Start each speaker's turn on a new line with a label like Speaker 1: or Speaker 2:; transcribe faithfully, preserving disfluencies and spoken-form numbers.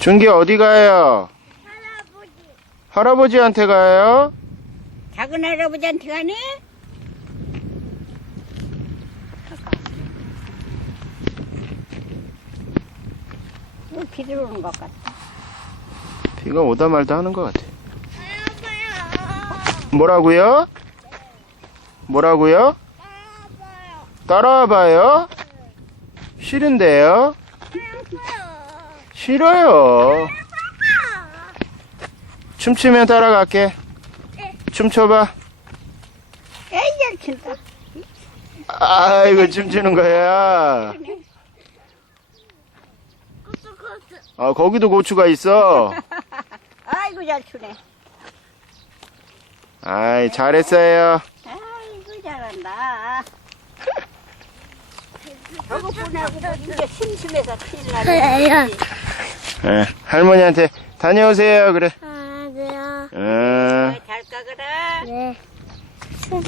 Speaker 1: 준기 어디 가요?
Speaker 2: 할아버지.
Speaker 1: 할아버지한테 가요?
Speaker 3: 작은 할아버지한테 가네? 어, 비 들어오는 것 같다.
Speaker 1: 비가 오다 말다 하는 것 같아.
Speaker 2: 할아버지.
Speaker 1: 뭐라고요? 뭐라고요?
Speaker 2: 따라와봐요.
Speaker 1: 따라와봐요? 싫은데요? 싫어요. 춤추면 따라갈게. 춤춰봐.
Speaker 3: 에이, 잘 춘다.
Speaker 1: 아이고, 춤추는 거야.
Speaker 2: 고추 고추.
Speaker 1: 아, 거기도 고추가 있어.
Speaker 3: 아이고, 잘 추네.
Speaker 1: 아이, 잘했어요.
Speaker 3: 아이고, 잘한다. 저거 보내고 이제 심심해서 큰일 나네.
Speaker 1: 예, 할머니한테 다녀오세요, 그래.
Speaker 2: 아, 네요.
Speaker 1: 어.
Speaker 3: 잘 가거라.
Speaker 2: 네.